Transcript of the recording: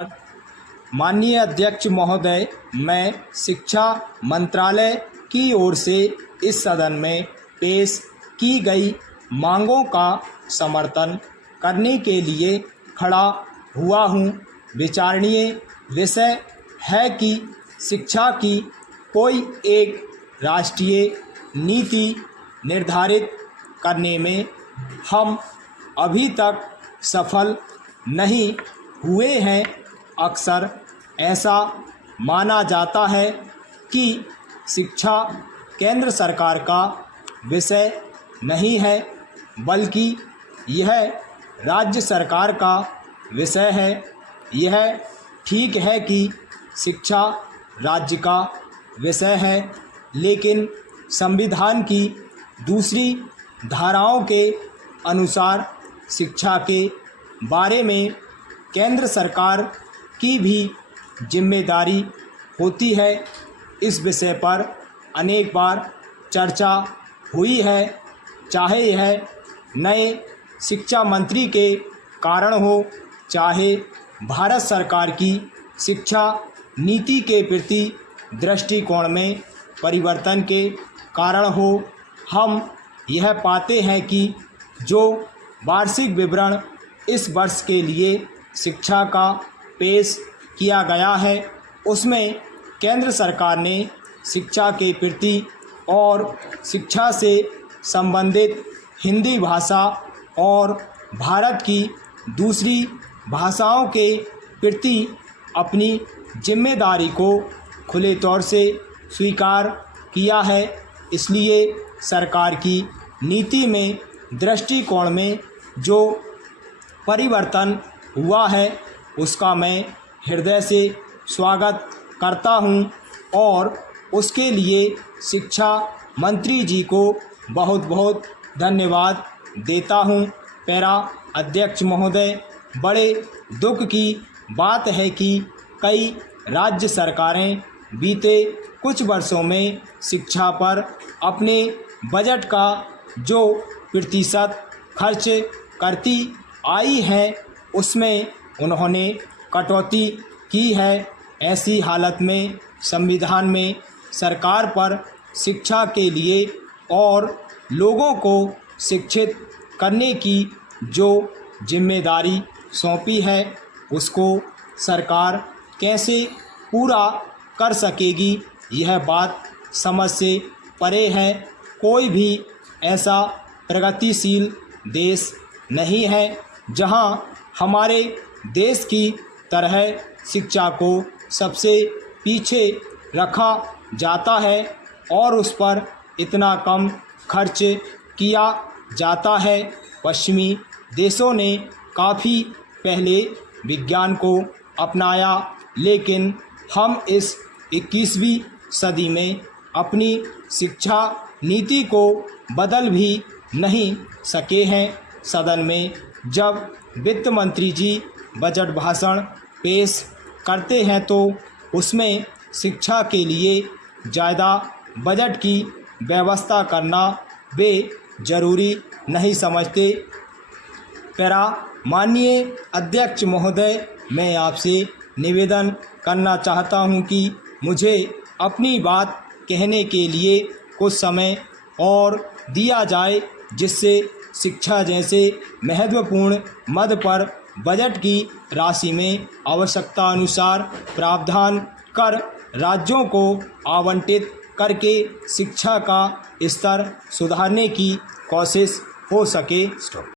माननीय अध्यक्ष महोदय, मैं शिक्षा मंत्रालय की ओर से इस सदन में पेश की गई मांगों का समर्थन करने के लिए खड़ा हुआ हूँ। विचारणीय विषय है कि शिक्षा की कोई एक राष्ट्रीय नीति निर्धारित करने में हम अभी तक सफल नहीं हुए हैं। अक्सर ऐसा माना जाता है कि शिक्षा केंद्र सरकार का विषय नहीं है, बल्कि यह राज्य सरकार का विषय है। यह ठीक है कि शिक्षा राज्य का विषय है, लेकिन संविधान की दूसरी धाराओं के अनुसार शिक्षा के बारे में केंद्र सरकार की भी जिम्मेदारी होती है। इस विषय पर अनेक बार चर्चा हुई है, चाहे यह नए शिक्षा मंत्री के कारण हो, चाहे भारत सरकार की शिक्षा नीति के प्रति दृष्टिकोण में परिवर्तन के कारण हो। हम यह पाते हैं कि जो वार्षिक विवरण इस वर्ष के लिए शिक्षा का पेश किया गया है, उसमें केंद्र सरकार ने शिक्षा के प्रति और शिक्षा से संबंधित हिंदी भाषा और भारत की दूसरी भाषाओं के प्रति अपनी जिम्मेदारी को खुले तौर से स्वीकार किया है। इसलिए सरकार की नीति में दृष्टिकोण में जो परिवर्तन हुआ है, उसका मैं हृदय से स्वागत करता हूं और उसके लिए शिक्षा मंत्री जी को बहुत बहुत धन्यवाद देता हूं। पैरा अध्यक्ष महोदय, बड़े दुख की बात है कि कई राज्य सरकारें बीते कुछ वर्षों में शिक्षा पर अपने बजट का जो प्रतिशत खर्च करती आई है, उसमें उन्होंने कटौती की है। ऐसी हालत में संविधान में सरकार पर शिक्षा के लिए और लोगों को शिक्षित करने की जो जिम्मेदारी सौंपी है, उसको सरकार कैसे पूरा कर सकेगी, यह बात समझ से परे है। कोई भी ऐसा प्रगतिशील देश नहीं है जहां हमारे देश की तरह शिक्षा को सबसे पीछे रखा जाता है और उस पर इतना कम खर्च किया जाता है। पश्चिमी देशों ने काफ़ी पहले विज्ञान को अपनाया, लेकिन हम इस 21वीं सदी में अपनी शिक्षा नीति को बदल भी नहीं सके हैं। सदन में जब वित्त मंत्री जी बजट भाषण पेश करते हैं तो उसमें शिक्षा के लिए ज़्यादा बजट की व्यवस्था करना वे ज़रूरी नहीं समझते। पैरा माननीय अध्यक्ष महोदय, मैं आपसे निवेदन करना चाहता हूं कि मुझे अपनी बात कहने के लिए कुछ समय और दिया जाए, जिससे शिक्षा जैसे महत्वपूर्ण मद पर बजट की राशि में आवश्यकता अनुसार प्रावधान कर राज्यों को आवंटित करके शिक्षा का स्तर सुधारने की कोशिश हो सके।